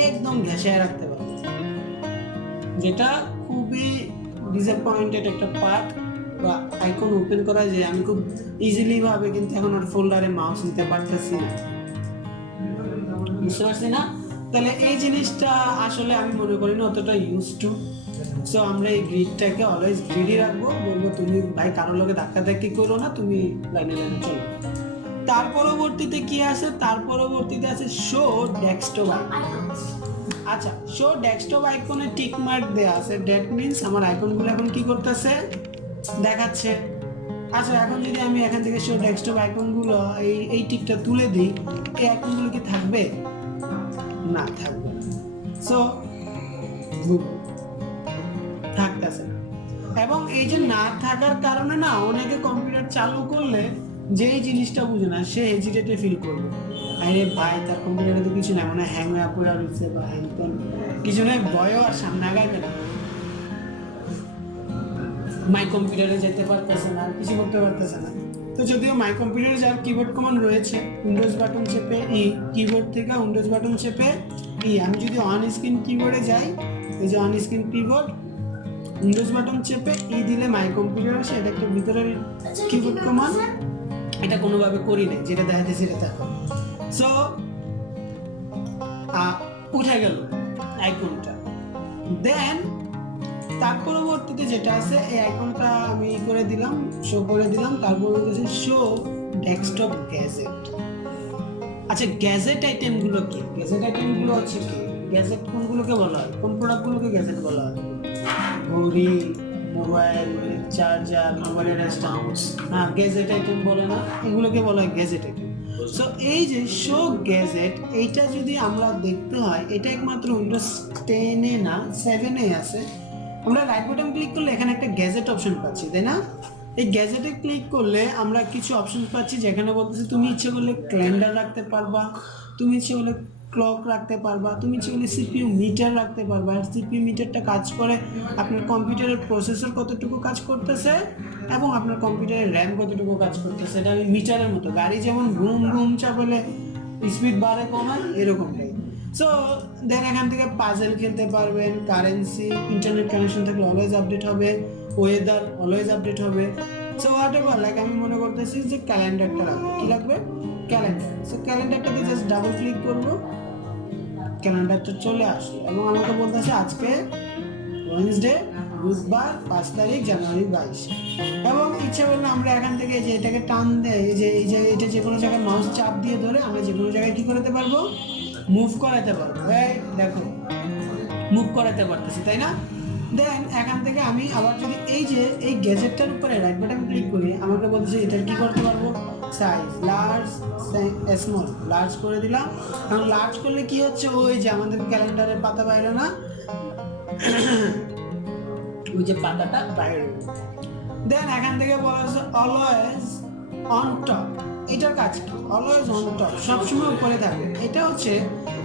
একদম ঘেঁষায় রাখতে পারবেন, যেটা খুবই ডিসঅ্যাপয়েন্টেড একটা পার্ট। বা আইকন ওপেন করা যায় আমি খুব ইজিলি ভাবে, কিন্তু এখন আর ফোল্ডারে মাউস নিতে পারতেছি না, বুঝতে পারছি না? তাহলে এই জিনিসটা আসলে আমি মনে করি না অতটা ইউজ টু। সো আমরা এই গ্রিডটাকে অলওয়েজ গ্রিডই রাখবো, বলবো তুমি ভাই কারোর লোকে ধাক্কি করো না, তুমি লাইনে লাইনে চলো। তার পরবর্তীতে কি আছে? তার পরবর্তীতে আছে শো ডেস্কটপ আইকন। আচ্ছা, শো ডেস্কটপ আইকনে টিক মার্ক দেয়া আছে, দ্যাট মিন্স আমার আইকনগুলো এখন কি করতেছে, দেখাচ্ছে। আচ্ছা, এখন যদি আমি এখান থেকে শো ডেস্কটপ আইকনগুলো এই টিকটা তুলে দিই, এই আইকনগুলো কি থাকবে? না, থাকবে না। সো থাকতেছে না। এবং এই যে না থাকার কারণে না অনেকে কম্পিউটার চালু করলে যেই জিনিসটা বুঝে না, সে হেজিটেটে ফিল করবে, আরে ভাই তার কম্পিউটারে তো কিছু নাই, মনে হ্যাং হয়ে পড়ে রয়েছে বা হ্যাং কিছু নেই, ভয়ও আর সামনে আগাইবে না, মাই কম্পিউটারে যেতে পারতেছে না, কিছু করতে পারতেছে না। তো যদিও মাই কম্পিউটারে যার কিবোর্ড কমান্ড রয়েছে, উইন্ডোজ বাটন চেপে ই, কিবোর্ড থেকে উইন্ডোজ বাটন চেপে ই, আমি যদি অন স্ক্রিন কিবোর্ডে যাই, এই যে on screen keyboard, Windows button চেপে ই দিলে মাই কম্পিউটার আসে, এটা একটা ভিতরের কিবোর্ড কমান্ড, এটা কোনোভাবে করি নাই, যেটা দেখাতেছি এটা দেখো। সো উঠে গেল আইকনটা। দেন তার পরবর্তীতে যেটা আছে, এই আইকনটা আমি করে দিলাম, শো করে দিলাম। তারপর হচ্ছে শো ডেস্কটপ গ্যাজেট। আচ্ছা, গ্যাজেট আইটেমগুলো কি? গ্যাজেট আইটেমগুলো হচ্ছে কি, গ্যাজেট কোনগুলোকে বলা হয়, কোন প্রোডাক্টগুলোকে গ্যাজেট বলা হয়? ঘড়ি, মোবাইল, চার্জার, মোবাইলের স্ট্যান্ড, হ্যাঁ গ্যাজেট আইটেম বলে না, এগুলোকে বলা হয় গ্যাজেট আইটেম। সো এই যে শো গ্যাজেট, এইটা যদি আমরা দেখতে হয়, এটা একমাত্র উইন্ডোজ 10-এ না 7-এ আছে। আমরা রাইট বাটন ক্লিক করলে এখানে একটা গ্যাজেট অপশন পাচ্ছি, তাই না? এই গ্যাজেটে ক্লিক করলে আমরা কিছু অপশন পাচ্ছি, যেখানে বলতেছে তুমি ইচ্ছে করলে ক্যালেন্ডার রাখতে পারবা, তুমি ইচ্ছে করলে ক্লক রাখতে পারবা, তুমি ইচ্ছে করলে সিপিইউ মিটার রাখতে পারবা। আর সিপিইউ মিটারটা কাজ করে আপনার কম্পিউটারের প্রসেসর কতটুকু কাজ করতেছে এবং আপনার কম্পিউটারের র্যাম কতটুকু কাজ করতেছে, এটা মিটারের মতো। গাড়ি যেমন ঘুম ঘুম চাপলে স্পিড বাড়ে কমায়, এরকমটাই। সো দেন এখান থেকে পাজেল খেলতে পারবেন, কারেন্সি, ইন্টারনেট কানেকশন থাকলে অলওয়েজ আপডেট হবে, ওয়েদার অলওয়েজ আপডেট হবে। সো হোয়াট এভার, লাইক আমি মনে করতেছি যে ক্যালেন্ডারটা রাখবো। কি লাগবে? ক্যালেন্ডার। সো ক্যালেন্ডারটাতে জাস্ট ডাবল ক্লিক করবো, ক্যালেন্ডারটা চলে আসে এবং আমাকে বলতেছে আজকে ওয়েডনেসডে বুধবার 5 তারিখ জানুয়ারি 22। এবং ইচ্ছা করলে আমরা এখান থেকে যে এটাকে টান দেয়, এই যে এটা যে কোনো জায়গায় মাউস চাপ দিয়ে ধরে আমরা যে কোনো জায়গায় কি করতে পারবো, মুভ করাতে পারবো। এই দেখো মুভ করাতে পারতেছি, তাই না? দেন এখান থেকে আমি আবার যদি এই যে এই গ্যাজেটটার উপরে রাইট বাটন ক্লিক করি, আমাকে বলছে এটার কি করতে পারবো, সাইজ লার্জ স্মল, লার্জ করে দিলাম। কারণ লার্জ করলে কি হচ্ছে, ওই যে আমাদের ক্যালেন্ডারের পাতা বাইরে না, ওই যে পাতাটা বাইরে। দেন এখান থেকে বলা হচ্ছে অলওয়েজ অন টপ। এটার কাজ কি, অলওয়েজ অন টপ, সবসময় উপরে থাকবে। এটা হচ্ছে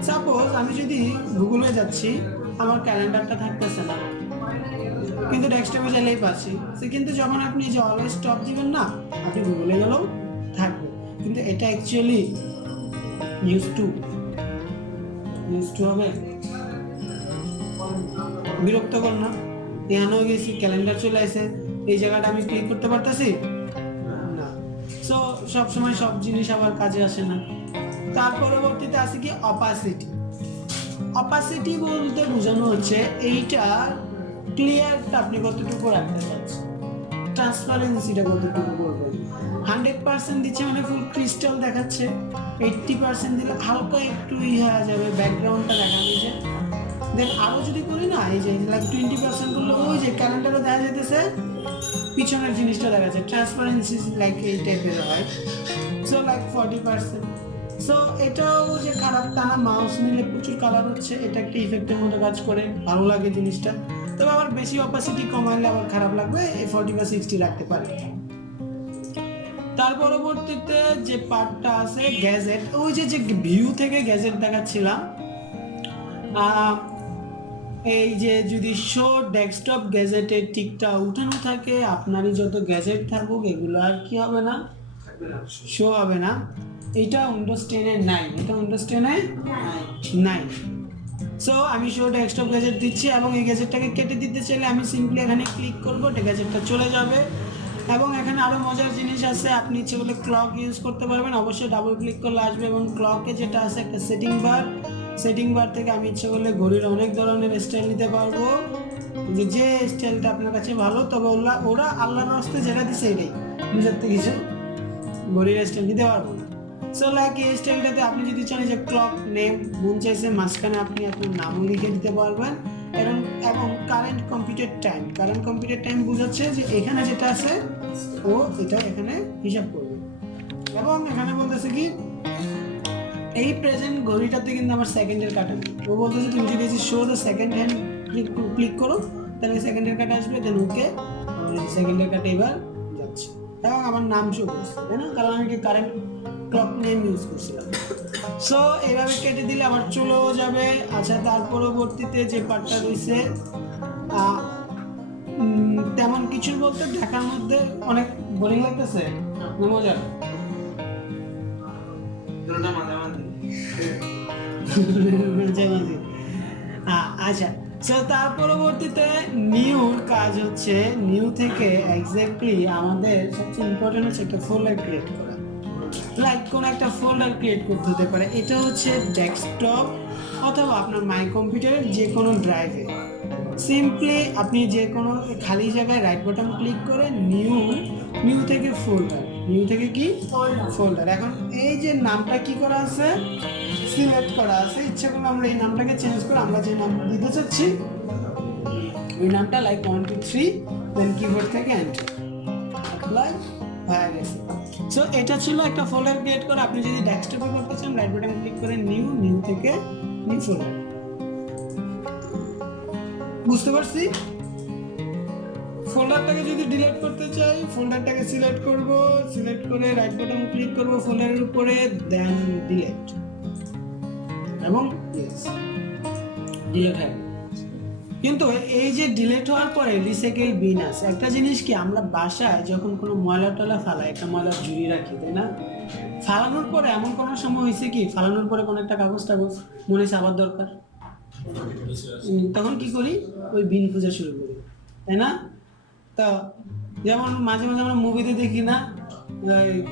সাপোজ আমি যদি গুগলে যাচ্ছি, আমার ক্যালেন্ডারটা থাকতেছে না, কিন্তু ডেস্কটপে চাইলেই পাচ্ছি। কিন্তু যখন আপনি যে অলওয়েজ টপ দিবেন না, আপনি গুগলে গেলেও থাকবে। কিন্তু এটা অ্যাকচুয়ালি নিউজ টু হবে, বিরক্তকর না? এখানেও গেছি, ক্যালেন্ডার চলে আসে, এই জায়গাটা আমি ক্লিক করতে পারতেছি না। সো সবসময় সব জিনিস আবার কাজে আসে না। তার পরবর্তীতে আছে কি অপাসিটি। অপাসিটি বলতে বোঝানো হচ্ছে এইটার ক্লিয়ারটা আপনি কতটুকু রাখতে চাচ্ছেন, ট্রান্সপারেন্সিটা কতটুকু করবেন। 100% দিচ্ছে মানে ফুল ক্রিস্টাল দেখাচ্ছে, 80% দিলে হালকা একটু হয়ে যাবে, ব্যাকগ্রাউন্ডটা দেখানো যে। দেন আরও যদি করি না, এই যে লাইক 20% করলে ওই যে ক্যালেন্ডারও দেখা যেতেছে, পিছনের জিনিসটা দেখা যাচ্ছে, ট্রান্সপারেন্সি লাইক এই টাইপের হয়। So like 40%। সো এটাও যে খারাপ তা না, মাউস নিলে প্রচুর কালার হচ্ছে, এটা একটা ইফেক্টের মতো কাজ করে, ভালো লাগে জিনিসটা। তবে আবার বেশি অপাসিটি কমাইলে আবার খারাপ লাগবে, এই 40 বা 60 রাখতে পারে। তার পরবর্তীতে যে পার্টটা আছে গ্যাজেট, ওই যে ভিউ থেকে গ্যাজেট দেখাচ্ছিলাম, এই যে যদি শো ডেস্কটপ গ্যাজেটের টিকটা উঠানো থাকে, আপনারই যত গ্যাজেট থাকুক এগুলো আর কি হবে না, শো হবে না। এটা উইন্ডোজ 10 এর নাই, এটা উইন্ডোজ 10 এ নাই। সো আমি শো ডেস্কটপ গ্যাজেট দিচ্ছি, এবং এই গ্যাজেটটাকে কেটে দিতে চাইলে আমি সিম্পলি এখানে ক্লিক করব, গ্যাজেটটা চলে যাবে। এবং এখানে আরো মজার জিনিস আছে, আপনি ইচ্ছে করলে ক্লক ইউজ করতে পারবেন, অবশ্যই ডাবল ক্লিক করলে আসবে। এবং ক্লকে যেটা আছে একটা সেটিং বার থেকে আমি ইচ্ছে করলে ঘড়ির অনেক ধরনের স্টাইল নিতে পারবো, যে স্টাইলটা আপনার কাছে ভালো। তবে ওরা আল্লাহর রাস্তায় যেটা দিছে এটাই, নিজের থেকে কিছু ঘড়ির স্টাইল নিতে পারবো না। সো লাইক এই স্টাইলটাতে আপনি যদি চান যে ক্লক নেম মন চাইছে মাঝখানে আপনি আপনার নামও লিখে দিতে পারবেন। এবং কারেন্ট কম্পিউটার টাইম বোঝাচ্ছে যে এখানে যেটা আছে ও এটা এখানে হিসাব করবে। এবং এখানে বলতেছে কি এই প্রেজেন্ট ঘড়িটাতে কিন্তু আমার সেকেন্ডের কাটা নেই। ও বলতেছে তুমি যদি show the second hand click করো তাহলে সেকেন্ডের কাটা আসবে, দেন ওকে সেকেন্ডের কাটা এবার যাচ্ছে। এবং আমার নাম শো করছে, তাই না? কারণ আমি কারেন্ট ক্লক নেম ইউজ করছিলাম। সো এইভাবে কেটে দিলে আবার চলেও যাবে। আচ্ছা, তার পরবর্তীতে যে পার্টটা রয়েছে তেমন কিছু বলতে, ঢাকার মধ্যে অনেক বোরিং লাগতেছে না, মজার আচ্ছা। সো তার পরবর্তীতে নিউর কাজ হচ্ছে, নিউ থেকে এক্স্যাক্টলি আমাদের সবচেয়ে ইম্পর্টেন্ট হচ্ছে একটা ফোল্ডার ক্রিয়েট করা। লাইক কোন একটা ফোল্ডার ক্রিয়েট করতে হতে পারে, এটা হচ্ছে ডেস্কটপ অথবা আপনার মাই কম্পিউটারের যে কোনো ড্রাইভে। সিম্পলি আপনি যে কোনো খালি জায়গায় রাইট বাটন ক্লিক করে নিউ থেকে ফোল্ডার, নিউ থেকে কি ফোল্ডার। এখন এই যে নামটা কি করা আছে, সিলেক্ট করা আছে, ইচ্ছা করলে আমরা এই নামটাকে চেঞ্জ করে আমরা যে নাম দিতে চাচ্ছি ওই নামটা লাইক 1 2 3 দেন কিবোর্ড থেকে এন্টার, অ্যাপ্লাই হয়ে গেছে। সো এটা ছিল একটা ফোল্ডার ক্রিয়েট করা। আপনি যদি ডেস্কটপে করতে চান রাইট বাটন ক্লিক করে নিউ থেকে নিউ ফোল্ডার। বুঝতে পারছি? ফোল্ডারটাকে যদি ডিলিট করতে চাই, ফোল্ডারটাকে সিলেক্ট করব, সিলেক্ট করে রাইট বাটন ক্লিক করব ফোল্ডারের উপরে, দেন ডিলিট, এবং ডিলিট হয়ে। কিন্তু এই যে ডিলিট হওয়ার পরে রিসাইকেল বিন আছে। একটা জিনিস কি, আমরা বাসায় যখন কোনো ময়লা টলা ফালাই, একটা ময়লার ঝুড়ি রাখি, তাই না? ফালানোর পরে এমন কোনো সময় হয়েছে কি, ফালানোর পরে কোনো একটা কাগজ মনে হচ্ছে আবার দরকার, তখন কি করি, ওই বিন খোঁজা শুরু করি, তাই না? তো যেমন মাঝে মাঝে আমরা মুভিতে দেখি না,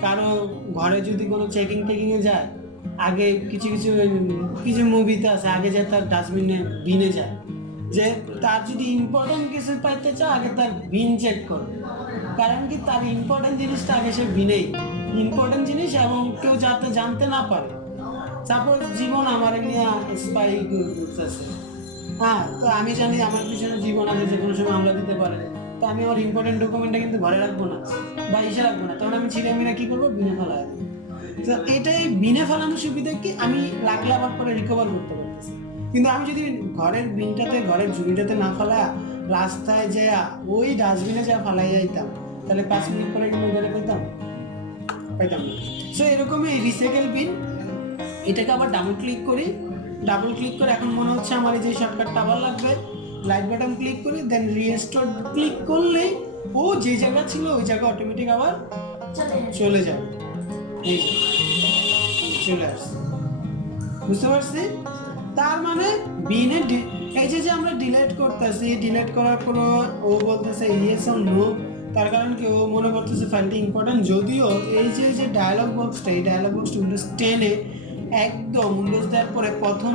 কারো ঘরে যদি কোনো চেকিংয়ে যায়, আগে কিছু মুভিতে আছে আগে যায় তার ডাস্টবিনে বিনে যায়, যে তার যদি ইম্পর্টেন্ট কিছু পাইতে চায় আগে তার বিন চেক করো, কারণ কি তার ইম্পর্টেন্ট জিনিসটা আগে সে বিনেই ইম্পর্টেন্ট জিনিস এবং কেউ যাতে জানতে না পারে। সাপোজ জীবন আমার নিয়ে স্পাই করতেছে, হ্যাঁ, তো আমি জানি আমার পিছনে জীবন আছে, যে কোনো সময় হামলা দিতে পারে, তো আমি আমার ইম্পর্টেন্ট ডকুমেন্টটা কিন্তু ঘরে রাখবো না বা ইসে রাখবো না, তখন আমি ছিঁড়ে মিনে কি করবো, বিনে ফেলা যাবে। তো এটাই বিনে ফেলানোর সুবিধা কি, আমি লাগলে আবার পরে রিকভার করতে পারতেছি। কিন্তু আমি যদি ঘরের বিনটাতে, ঘরের ঝুড়িটাতে না ফেলা রাস্তায় যা ওই ডাস্টবিনে যা ফেলাই যাইতাম, তাহলে 5 মিনিট পরে কিন্তু ঘরে পেতাম না। সো এরকমই এই রিসাইকেল বিন, এটাকে আবার ডাবল ক্লিক করি, ডাবল ক্লিক করে এখন মনে হচ্ছে আমার এই যে শর্টকাটটা আবার লাগবে, লাইট বাটন ক্লিক করি, দেন রিস্টোর ক্লিক করলেই ও যে জায়গা ছিল ওই জায়গা অটোমেটিক আবার চলে যাবে। এই চলে আসছে, বুঝতে পারছি? তার মানে বিনে এই যে আমরা ডিলিট করতেছি, ডিলিট করার পর ও বলতেছে ইয়েস অর নো, তার কারণ কি ও মনে করতেছে ফাইলটি ইম্পর্টেন্ট, যদিও এই যে ডায়ালগ বক্সটা, এই ডায়ালগ বক্সটা উইন্ডোজ 10-এ একদম উইন্ডোজ দেওয়ার পরে প্রথম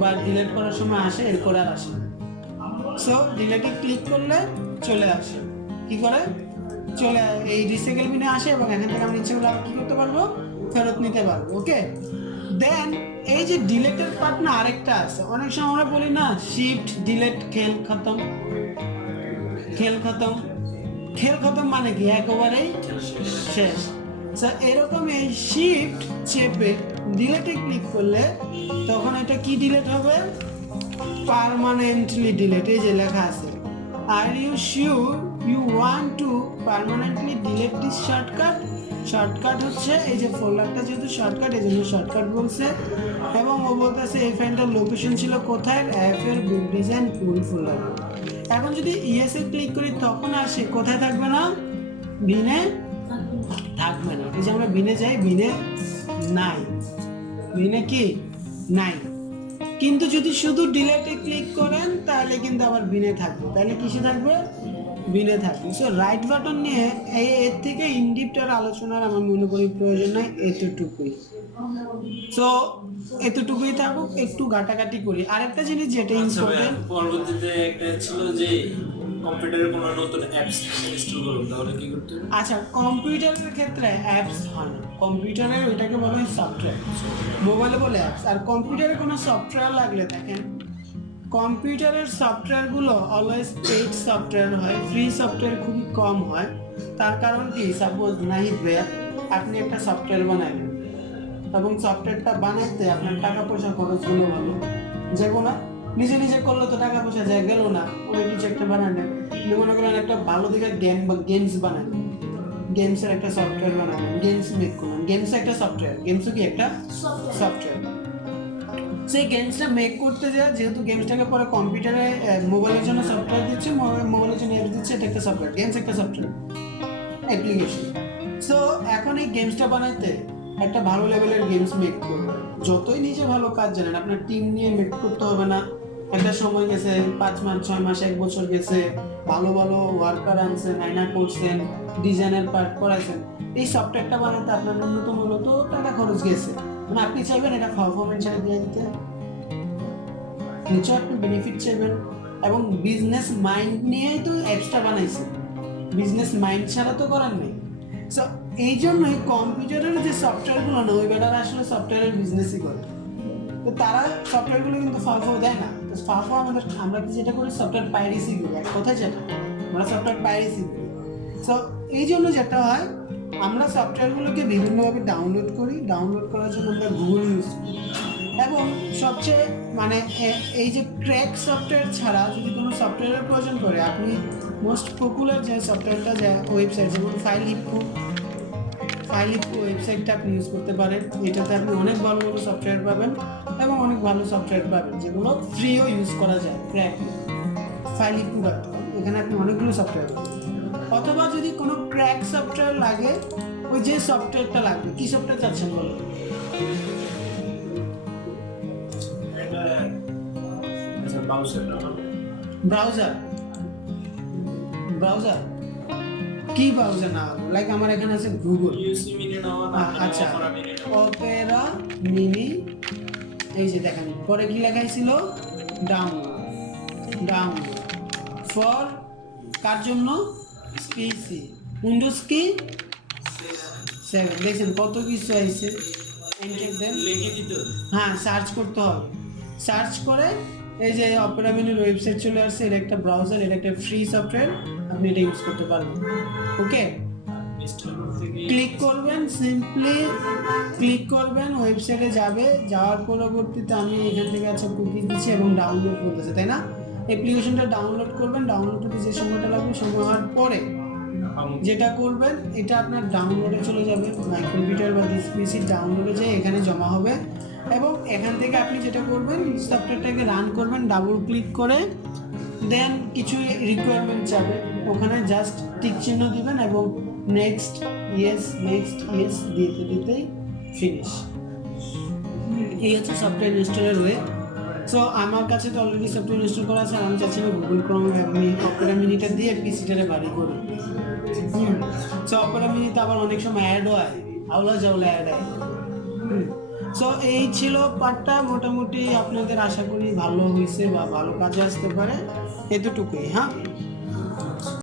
বার ডিলিট করার সময় আসে, এরপরে আর আসে। সো ডিলিটে ক্লিক করলে চলে আসে, কি করে চলে এই রিসাইকেল বিনে আসে, এবং এখান থেকে আমি ইচ্ছে করলে আবার কি করতে পারবো, ফেরত নিতে পারবো। ওকে, দেন এই যে ডিলেটের পার্ট না আরেকটা আছে, অনেক সময় আমরা বলি না শিফট ডিলেট খেল খতম, খেল খতম, খেল খতম মানে কি একেবারেই শেষ। এরকম এই শিফট চেপে ডিলেটে ক্লিক করলে তখন এটা কি ডিলেট হবে, পার্মানেন্টলি ডিলেট। এই যে লেখা আছে, are you sure you want to permanently delete this shortcut. Shortcut হচ্ছে এই যে ফোল্ডারটা যেহেতু শর্টকাট, এই জন্য শর্টকাট বলছে, এবং ও বলতেছে এই ফাইলটার লোকেশন ছিল কোথায়, অ্যাপ এর বুক ডিজাইন ফুল ফোল্ডার। এখন যদি ইএস এ ক্লিক করি তখন আর সে কোথায় থাকবে না, বিনে থাকবে না। এই যে আমরা বিনে যাই, বিনে নাই, বিনে কি নাই। কিন্তু যদি শুধু ডিলেটে ক্লিক করেন তাহলে কিন্তু আবার বিনে থাকবে, তাহলে কিসে থাকবে, বিনে থাকবে। সো রাইট বাটন নিয়ে এর থেকে ইনডিপটার আলোচনার আমার মনে করি প্রয়োজন নাই, এতটুকুই। সো এতটুকুই থাকুক, একটু ঘাটাঘাটি করি। আরেকটা জিনিস যেটা ইম্পর্টেন্ট, পরবর্তীতে একটা ছিল যে কম্পিউটারে কোনো নতুন অ্যাপস ইনস্টল করব, তাহলে কি করতে হবে? আচ্ছা, কম্পিউটারের ক্ষেত্রে অ্যাপস হয় না, কম্পিউটারের ওইটাকে বলা হয় সফটওয়্যার, মোবাইলে বলে অ্যাপস। আর কম্পিউটারে কোনো সফটওয়্যার লাগলে দেখেন, কম্পিউটারের সফটওয়্যারগুলো অলওয়েজ পেইড সফটওয়্যার হয়, ফ্রি সফটওয়্যার খুবই কম হয়। তার কারণ কি, সাপোজ নাহিদ ভাইয়া আপনি একটা সফটওয়্যার বানাইলেন, এবং সফটওয়্যারটা বানাইতে আপনার টাকা পয়সা খরচ হলো ভালো, যাবো না, নিজে নিজে করলে তো টাকা পয়সা যায় গেল না, অনেক কিছু একটা বানালেন, মনে করেন একটা ভালো দিকে গেম বা গেমস বানালেন, গেমসের একটা সফটওয়্যার বানালেন, গেমস মেক করলেন, গেমস একটা সফটওয়্যার, গেমসও কি একটা সফটওয়্যার। সেই গেমসটা মেক করতে যায়, যেহেতু গেমসটাকে পরে কম্পিউটারে মোবাইলের জন্য সফটওয়্যার দিচ্ছে, মোবাইলের জন্য অ্যাপ দিচ্ছে, এটা একটা সফটওয়্যার, গেমস একটা সফটওয়্যার অ্যাপ্লিকেশন। সো এখন এই গেমসটা বানাইতে একটা ভালো লেভেলের গেমস মেক করবে, যতই নিজে ভালো কাজ জানেন, আপনার টিম নিয়ে মেক করতে হবে না। একটা সময় গেছে, 5 মাস 6 মাস 1 বছর গেছে, ভালো ভালো ওয়ার্কার আনছেন, আয়না করছেন, ডিজাইনের পার্ট করাইছেন, এই সফটওয়্যারটা বানাতে আপনার ন্যূনতম হলো তো টাকা খরচ গেছে। মানে আপনি চাইবেন এটা পারফরমেন্স ছাড়া দিয়ে দিতে, নিশ্চয় আপনি বেনিফিট চাইবেন, এবং বিজনেস মাইন্ড নিয়েই তো অ্যাপসটা বানাইছে, বিজনেস মাইন্ড ছাড়া তো করার নেই। সো এই জন্যই কম্পিউটারের যে সফটওয়্যারগুলো না, ওই বেটারা আসলে সফটওয়্যারের বিজনেসই করে, তো তারা সফটওয়্যারগুলো কিন্তু ফাফাও দেয় না। তো ফাফা আমরা কি যেটা করি, সফটওয়্যার পাইরেসি করি, এক কথায় যেটা আমরা সফটওয়্যার পাইরেসি করি। সো এই জন্য যেটা হয়, আমরা সফটওয়্যারগুলোকে বিভিন্নভাবে ডাউনলোড করি, ডাউনলোড করার জন্য আমরা গুগল ইউজ করি, এবং সবচেয়ে মানে এই যে ক্র্যাক সফটওয়্যার ছাড়া যদি কোনো সফটওয়্যারের প্রয়োজন পড়ে, আপনি মোস্ট পপুলার যে সফটওয়্যারটা, যে ওয়েবসাইট, যেমন ফাইলহিপ্পো ওয়েবসাইটটা আপনি ইউজ করতে পারেন। এটাতে আপনি অনেক ভালো ভালো সফটওয়্যার পাবেন, এবং অনেক ভালো সফটওয়্যার পাবেন যেগুলো ফ্রিও ইউজ করা যায়, ক্র্যাক ফাইলহিপ্পো.com, এখানে আপনি অনেকগুলো সফটওয়্যার পাবেন। অথবা যদি কোনো ক্র্যাক সফটওয়্যার লাগে, ওই যে সফটওয়্যারটা লাগবে, কি সফটওয়্যার চাচ্ছেন বলো? ব্রাউজার কি ব্রাউজার না, লাইক আমার এখানে আছে গুগল, আচ্ছা অপেরা মিনি, এই যে দেখেন পরে কি লেখাই ছিল, ডাউনলোড, ডাউনলোড ফর কার জন্য পিসি উইন্ডোজ কি 7 দেখছেন কত কিছু আইছে এন্টার দেন লিখে দিতে হবে। হ্যাঁ সার্চ করতে হবে সার্চ করে এই যে অপেরা মিনির ওয়েবসাইট চলে আসছে এটা একটা ব্রাউজার এটা একটা ফ্রি সফটওয়্যার আপনি এটা ইউজ করতে পারবেন ওকে ইনস্টল করতে গিয়ে ক্লিক করবেন সিম্পলি ক্লিক করবেন ওয়েবসাইটে যাবে যাওয়ার পরবর্তীতে আমি এখান থেকে আচ্ছা কুকিজ দিচ্ছি এবং ডাউনলোড করতেছে তাই না অ্যাপ্লিকেশনটা ডাউনলোড করবেন ডাউনলোড করতে যে সময়টা লাগবে সময় হওয়ার পরে যেটা করবেন এটা আপনার ডাউনলোডে চলে যাবে মাই কম্পিউটার বা দিস পিসি ডাউনলোডে যেয়ে এখানে জমা হবে এবং এখান থেকে আপনি যেটা করবেন সফটওয়্যারটাকে রান করবেন ডাবল ক্লিক করে দেন কিছু রিকোয়ারমেন্ট যাবে ওখানে জাস্ট টিক চিহ্ন দিবেন এবং নেক্সট ইয়েস দিতে দিতেই ফিনিশ এই হচ্ছে সফটওয়্যার ইনস্টলের ওয়ে সো আমার কাছে তো অলরেডি সফটওয়্যার ইনস্টল করা আছে আর আমি চাচ্ছি না গুগল ক্রোম আমি অপেরা মিনিটা দিয়ে পিসিটারে বাড়ি করি সো অপেরা মিনিতে আবার অনেক সময় অ্যাড হয় আওলা জাওলা অ্যাড হয় সো এই ছিল পার্টটা মোটামুটি আপনাদের আশা করি ভালো হয়েছে বা ভালো কাজে আসতে পারে এতটুকুই হ্যাঁ